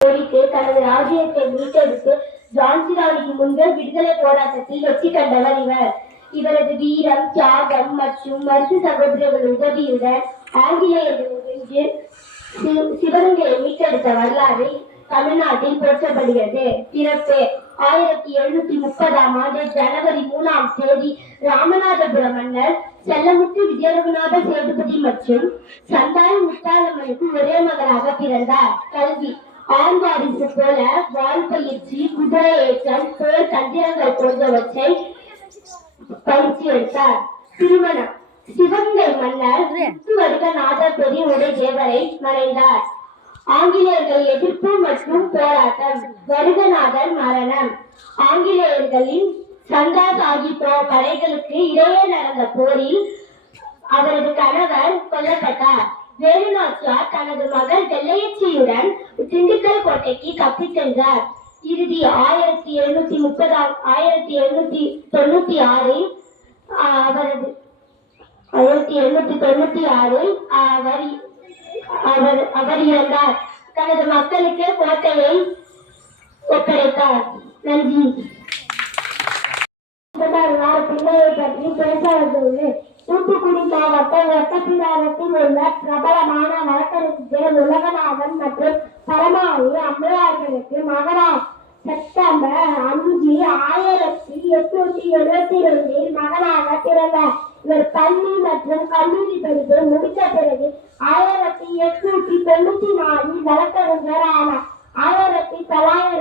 கோரிக்கை தனது ராஜ்யத்தை மீட்டெடுத்து ஜான்சி ராணிக்கு முன்பு விடுதலை போராட்டத்தில் வெற்றி கண்டவர் இவர். இவரது வீரம், தியாகம் மற்றும் மருத்து சகோதரர்கள் உதவியுடன் ஆங்கிலேயர்கள் வென்று சிவகங்கையை மீட்டெடுத்த வரலாறு தமிழ்நாட்டில் போற்றப்படுகிறது. பிறப்பு 1730ஆம் ஆண்டு ஜனவரி 3ஆம் தேதி ராமநாதபுரம் மன்னர் செல்லமுத்து விஜயரகுநாத சேதுபதி மற்றும் சந்தான முத்தாலம்மனுக்கு ஒரே மகனாக பிறந்தார். கல்வி ஆண் வாரிசு போல வால் பயிற்சி, குதிரை ஏற்றம், போர் தந்திரங்கள் போன்றவற்றை பயிற்சி எடுத்தார். திருமணம் சிவகங்கை மன்னர் முத்துவடுகநாதர் பெரியவுடை தேவரை மறைந்தார். ஆங்கிலேயர்கள் எதிர்ப்பு மற்றும் போராட்டம். வருகநாதர் மரணம். ஆங்கிலேயர்களின் சந்தா சாகிப்போ படைகளுக்கு இடையே நடந்த போரில் அவரது கணவர் கொல்லப்பட்டார். வேலுநாச்சியார் தனது மகள் வெள்ளையச்சியுடன் திண்டுக்கல் கோட்டைக்கு தப்பிச் சென்றார். இறுதி 1796 அவர் இறந்தார். தனது மக்களுக்கு கோட்டையை ஒப்படைத்தார். நன்றி. பிள்ளையை பற்றி பேசுவது தூத்துக்குடி மாவட்டம் ஒட்டப்பிடாரத்தில் உள்ள பிரபலமான வழக்கறிஞர் உலகநாதன் மற்றும் பரமாயி அம்மையார்களுக்கு மகனார். செப்டம்பர் 5, 1872 மகனாக பிறந்தார். இவர் பள்ளி மற்றும் கல்லூரி படிப்பு முடித்த பிறகு 1894 வழக்கறிஞர் ஆனார். 1905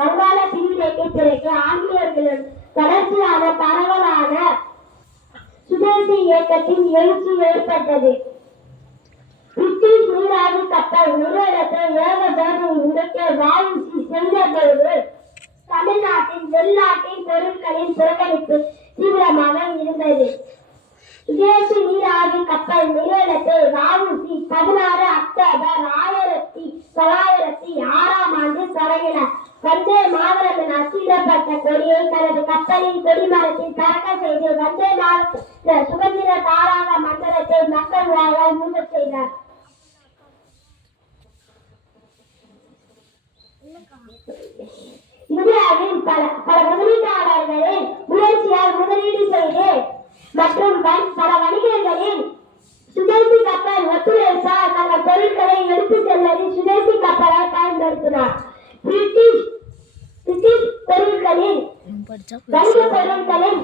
வங்காள பிரிவினைக்கு பிறகு ஆங்கிலேயர்களுடன் தொடர்ச்சியான பரவலான சுதேசி இயக்கத்தின் எழுச்சி ஏற்பட்டது. பிரிட்டிஷ் நீராவி கப்பல் நிறுவனத்தை ஏவதோடு உடைக்க வாயுசி சென்றபோது தமிழ்நாட்டின் வெளிநாட்டின் பொருட்களின் புறக்கணிப்பு தீவிரமாக இருந்தது. சுதேசி நீராவி கப்பல் நிறுவனத்தை வாயுசி 16 அக்டோபர் 1906ஆம் ஆண்டு தொடங்கினார். வந்தே மாதரம் என அச்சிடப்பட்ட கொடியை தனது கப்பலின் கொடிமரத்தில் பறக்க செய்து வந்தே மாதர சுதந்திர தாராக மண்டலத்தை மக்கள் வாயால் மூடச் செய்தார். இந்தியாவில் பல முதலீட்டாளர்களின் முயற்சியால் முதலீடு செய்து மற்றும் பல வணிகர்களின் சுதேசி கப்பல் ஒத்துழைப்பால் தங்கள் பொருட்களை எடுத்து செல்வதில் சுதேசி கப்பலை பயன்படுத்தினார். பிரிட்டிஷ் பொருட்களின் வணிக பொருட்களின்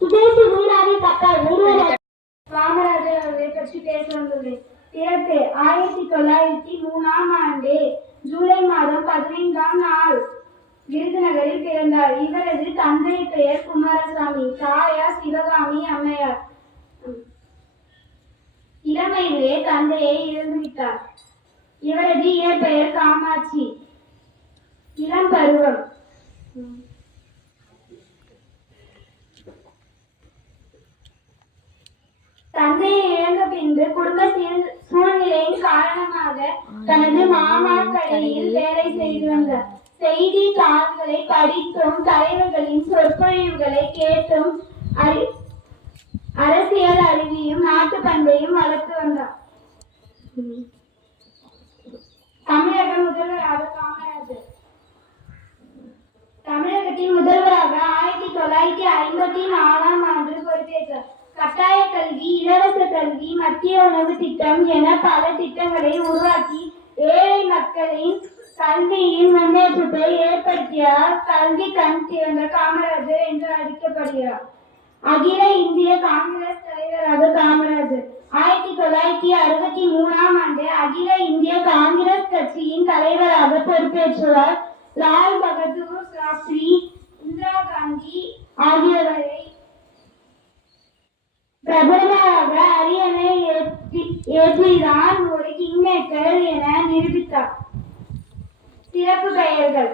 சுதேசி நீராவி கப்பல் நிறுவனம். காமராஜர் அவர்களை பற்றி பேச வந்துள்ளது. பிறப்பு 1903ஆம் ஆண்டு ஜூலை மாதம் 15ஆம் நாள் விருதுநகரில் பிறந்தார். இவரது தந்தை பெயர் குமாரசாமி, தாயார் சிவகாமி அம்மையார். இளமையிலே தந்தையை இழந்துவிட்டார். இவரது இயற்பெயர் காமாட்சி. இளம் பருவம் தந்தையை இழந்த பின்பு குடும்ப சூழ்நிலையின் காரணமாக தனது மாமா கடையில் வேலை செய்து வந்தார். செய்தி தாள்களை படித்தும் தலைவர்களின் சொற்பொழிவுகளை கேட்டும் அரசியல் அறிவியும் நாட்டு பண்பையும் வளர்த்து வந்தார். தமிழக முதல்வராக காமராஜர். தமிழகத்தின் முதல்வராக 1954ஆம் ஆண்டு பொறுப்பேற்றார். கட்டாய கல்வி, இலவச கல்வி, மத்திய உணவு திட்டம் என பல திட்டங்களை உருவாக்கி ஏழை மக்களின் கல்வியின் முன்னேற்றத்தை ஏற்படுத்தியார். கல்வி கண் திறந்த காமராஜர் என்று அழைக்கப்படுகிறார். அகில இந்திய காங்கிரஸ் தலைவராக காமராஜர். 1963ஆம் ஆண்டு அகில இந்திய காங்கிரஸ் கட்சியின் தலைவராக பொறுப்பேற்றார். லால் பகதூர் சாஸ்திரி, இந்திரா காந்தி ஆகியோரை பிரதமராக அரியணை ஏற்றிதான் ஒரு கிங்மேக்கர் என நிரூபித்தார். சிறப்பு பெயர்கள்: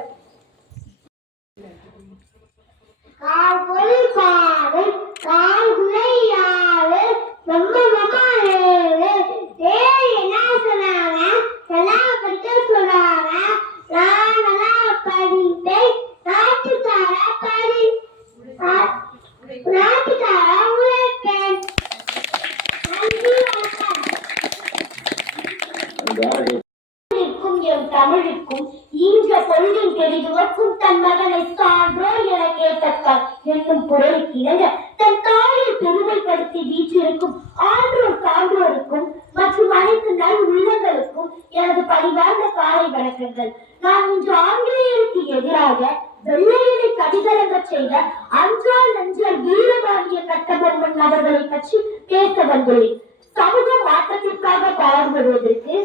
இருக்கும் எம் தமிழுக்கும் ஈன்ற பொழுதின் பெரிதுவக்கும் தன் மகனை சான்றோ என கேட்டக்கார் என்னும் குரலுக்கிணங்க தன் தாயை பெருமைப்படுத்தி வீற்றிருக்கும் ஆன்றோர் சான்றோருக்கும் மற்றும் அனைத்து நல் உள்ளங்களுக்கும் எனது பணிவார்ந்த காலை வணக்கங்கள். நான் இன்று ஆங்கிலேயருக்கு எதிராக வெள்ளையனை கதிகலங்க செய்த அன்றால் நஞ்சால் வீரபாண்டிய கட்டபொம்மன் அவர்களை பற்றி பேச வந்துள்ளேன். சமூக மாற்றத்திற்காக பாடுபடுவதற்கு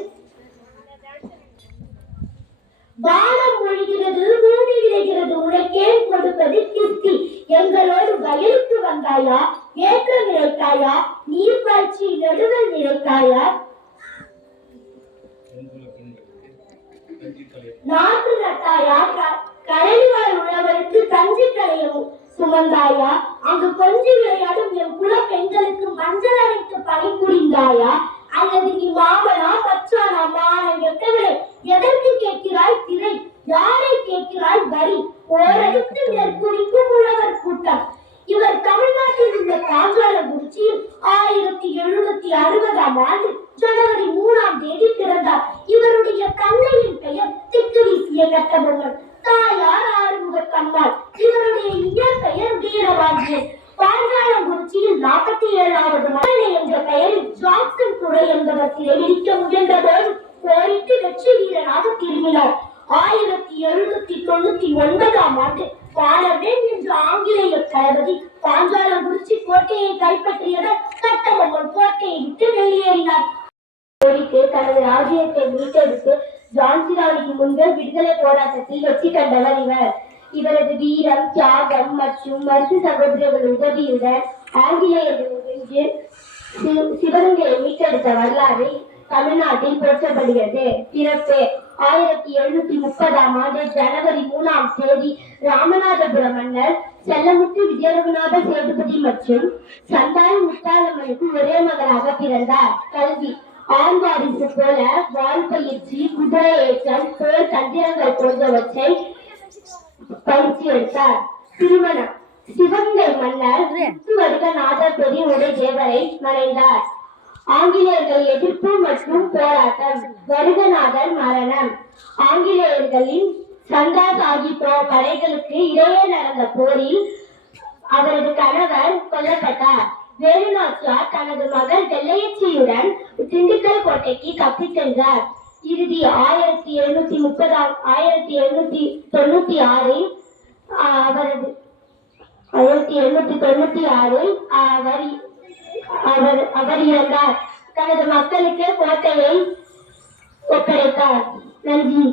வானம் மொழிகிறது, பூமி விளைகிறது, உனக்கே கொடுப்பது கிஸ்தி. எங்களோடு வயலுக்கு வந்தாயா, ஏற்ற நிலைத்தாயா, நீர் பாய்ச்சி நடுவல் நிலைத்தாயா, நாட்டு நட்டாயா, கலைவாழ் உழவருக்கு கஞ்சி கலையவும் சுமந்தாயா, அங்கு கொஞ்சி விளையாடும் என் குல பெண்களுக்கு மஞ்சள் அரைத்து பணிபுரிந்தாயா, அல்லது நீ மாமனா பச்சானா மானம் எட்டவளே எதற்கு கேட்கிறாய் திரை, யாரை கேட்கிறாய் வரி, ஓரடித்து நெற்குறிக்கும் உழவர் கூட்டம். இவர் தமிழ்நாட்டில் உள்ள பாஞ்சாலங்குறிச்சியில் 1760ஆம் ஆண்டு ஜனவரி 3ஆம் தேதி பிறந்தார். இவருடைய தந்தையின் பெயர் திக்கு வீசிய கட்டபொம்மன், தாயார் ஆறுமுகத்தம்மாள். இவருடைய இயற்பெயர் வீரபாண்டியன். பாஞ்சாலங்குறிச்சியில் 47வது மகனை என்ற பெயரில் ஜான்சன் துறை என்பவர் சிலை விரிக்க முயன்றபோது போரிட்டு வெற்றி வீரனாக திரும்பினார். 1799ஆம் ஆண்டு பாலவேன் என்ற ஆங்கிலேய தளபதி பாஞ்சாலங்குறிச்சி கோட்டையை கைப்பற்றியதால் கட்டபொம்மன் கோட்டையை விட்டு வெளியேறினார். தனது ராஜ்யத்தை மீட்டெடுத்து ஜான்சி ராணிக்கு முன்பு விடுதலை போராட்டத்தில் வெற்றி கண்டவர் இவர். இவரது வீரம், தியாகம் மற்றும் மருத்து சகோதரர்கள் உதவியுடன் ஆங்கிலேயர்கள் வென்று சிவகங்கையை மீட்டெடுத்த வரலாறு தமிழ்நாட்டில் போற்றப்படுகிறது. பிறப்பு 1730ஆம் ஆண்டு ஜனவரி 3ஆம் தேதி ராமநாதபுரம் மன்னர் செல்லமுத்து விஜயரகுநாத சேதுபதி மற்றும் சந்தாரி முத்தாலம்மனுக்கு ஒரே மகனாக பிறந்தார். கல்வி ஆண் வாரிசு போல வால் பயிற்சி, குதிரை ஏற்றம், போர் தந்திரங்கள் போன்றவற்றை பயிற்சி எடுத்தார். திருமணம் சிவகங்கை மன்னர் வருகநாதர் பெரியவுடை தேவரை மறைந்தார். ஆங்கிலேயர்கள் எதிர்ப்பு மற்றும் போராட்டம், வருகநாதர் மரணம். ஆங்கிலேயர்களின் சந்தா சாஹிப் படைகளுக்கு இடையே நடந்த போரில் அவரது கணவர் கொல்லப்பட்டார். வேலுநாச்சியார் தனது மகள் வெள்ளையச்சியுடன் திண்டுக்கல் கோட்டைக்கு தப்பிச் சென்றார். இறுதி 1796 அவர் இறந்தார். தனது மக்களுக்கு கோட்டையை ஒப்படைத்தார். நன்றி.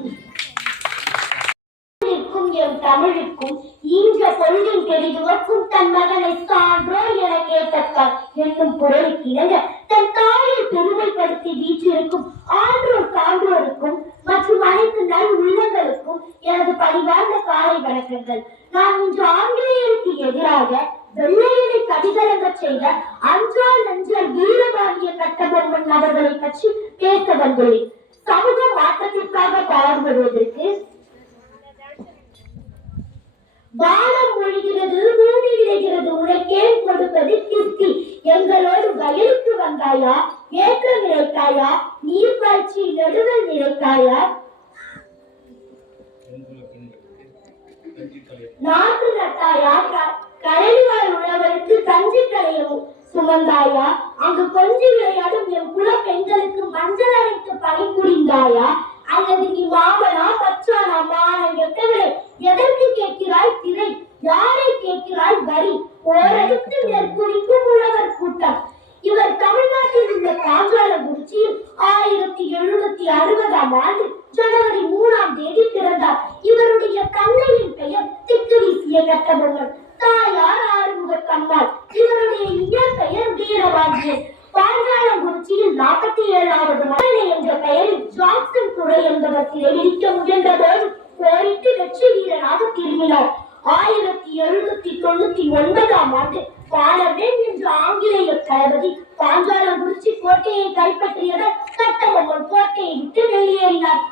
எம் தமிழுக்கும் ஈன்ற பொழுதின் பெரிதுவக்கும் தன் மகனை சான்றோ என கேட்டக்கார் என்னும் குரலுக்கிணங்க தன் தாயை பெருமைப்படுத்தி வீற்றிருக்கும் ஆன்றோர் சான்றோருக்கும் மற்றும் அனைத்து நல் உள்ளங்களுக்கும் எனது பணிவார்ந்த காலை வணக்கங்கள். நான் இன்று ஆங்கிலேயருக்கு எதிராக வெள்ளையனை கதிகலங்க செய்த அன்றால் நஞ்சால் வீரபாண்டிய கட்டபொம்மன் அவர்களை பற்றி பேச வந்துள்ளேன். சமூக மாற்றத்திற்காக பாடுபடுவதற்கு வானம் மொழிகிறது, பூமி விளைகிறது, உனக்கே கொடுப்பது கிஸ்தி. எங்களோடு வயலுக்கு வந்தாயா, ஏற்ற நிலைத்தாயா, நீர் பாய்ச்சி நடுவல் நிலைத்தாயா, நாட்டு நட்டாயா, கலைவாழ் உழவருக்கு கஞ்சி கலையவும் சுமந்தாயா, அங்கு கொஞ்சி விளையாடும் என் குல பெண்களுக்கு மஞ்சள் அரைத்து பணிபுரிந்தாயா, அல்லது நீ மாமனா பச்சானா மானம் எட்டவளே எதற்கு கேட்கிறாய் திரை, யாரை கேட்கிறாய் வரி, ஓரடித்து நெற்குறிக்கும் உழவர் கூட்டம். இவர் தமிழ்நாட்டில் உள்ள பாஞ்சாலங்குறிச்சியில் 1760ஆம் ஆண்டு ஜனவரி 3ஆம் தேதி பிறந்தார். இவருடைய தந்தையின் பெயர் திக்கு வீசிய கட்டபொம்மன், தாயார் ஆறுமுகத்தம்மாள். இவருடைய இயற்பெயர் வீரபாண்டியன். பாஞ்சாலங்குறிச்சியில் 47வது மகனை என்ற பெயரில் ஜான்சன் துறை என்பவர் சிலை விரிக்க முயன்றபோது போரிட்டு வெற்றி வீரனாக திரும்பினார். 1799ஆம் ஆண்டு பாலவேன் என்ற ஆங்கிலேய தளபதி பாஞ்சாலங்குறிச்சி கோட்டையை கைப்பற்றியதால் கட்டபொம்மன் கோட்டையை விட்டு வெளியேறினார்.